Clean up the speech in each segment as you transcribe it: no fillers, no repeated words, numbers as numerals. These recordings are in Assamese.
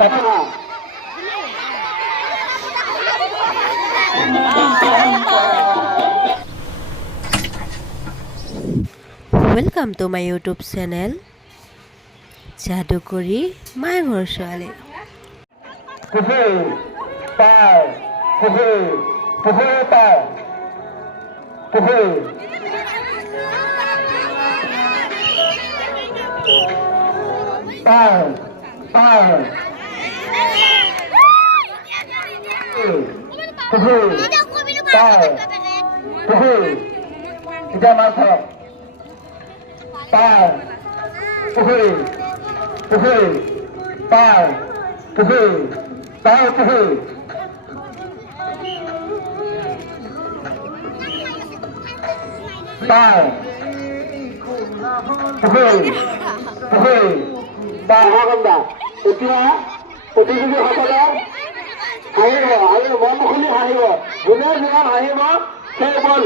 Welcome to my YouTube channel, Jadukuri Manghor ছোৱালী। প্ৰতিযোগীসকলে হাঁহিব মন খুলি হাঁহিব যোনে যিমান হাঁহিব সেই বৰ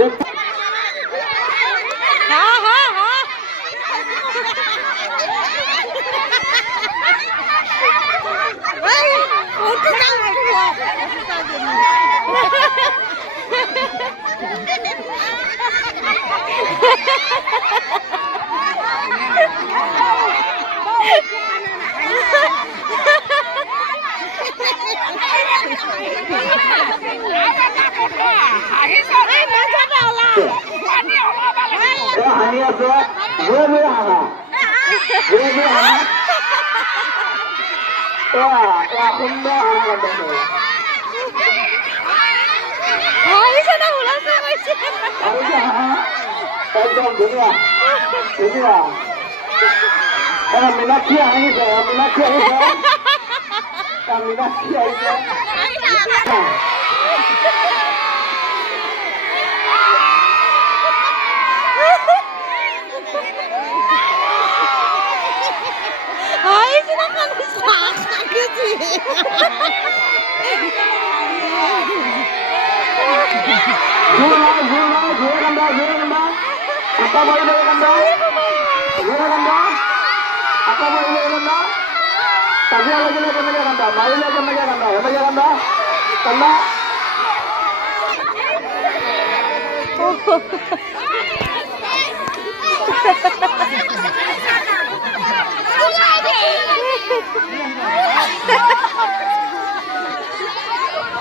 হাঁহি আছে ঘূৰে ঘূৰে হাঁহা ঘূৰে ঘূৰে হাঁহা সুন্দৰ হাঁহা একদম ধুনীয়া ধুনীয়া মীনাক্ষী হাঁহিছে মীনাক্ষী আহিছে মীনাক্ষী আহিছে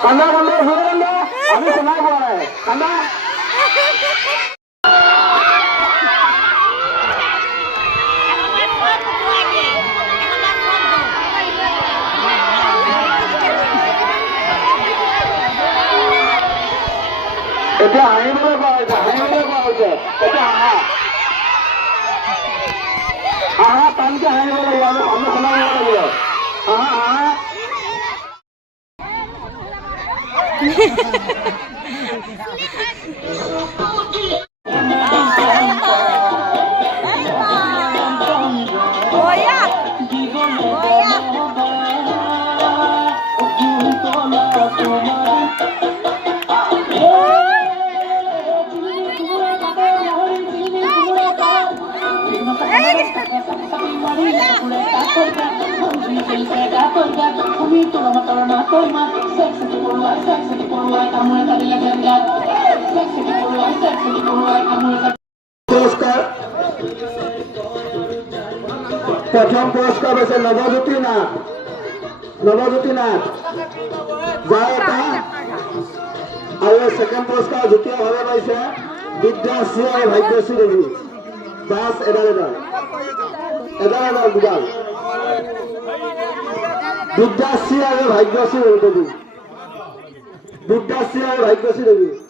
কান্দা কান্দা ঘুরে কান্দা আমি শোনাই পোৱা নাই কান্দা এতিয়া হাঁহিবলৈ পোৱা হৈছে এতিয়া হাঁহা হাঁহা টানকে হাঁহিব লাগিব আমি শুনাব লাগিব হাঁহা হাঁহা প্ৰথম পুৰস্কাৰ পাইছে নৱজ্যোতি নাথ যাৰ এটা আৰু ছেকেণ্ড পুৰস্কাৰ যুটীয়াভাৱে পাইছে বিদ্যাশ্ৰী আৰু ভাগ্যশ্ৰী দেৱী বাছ এডাল দুডাল বিদ্যাশ্ৰী আৰু ভাগ্যশ্ৰী দেৱী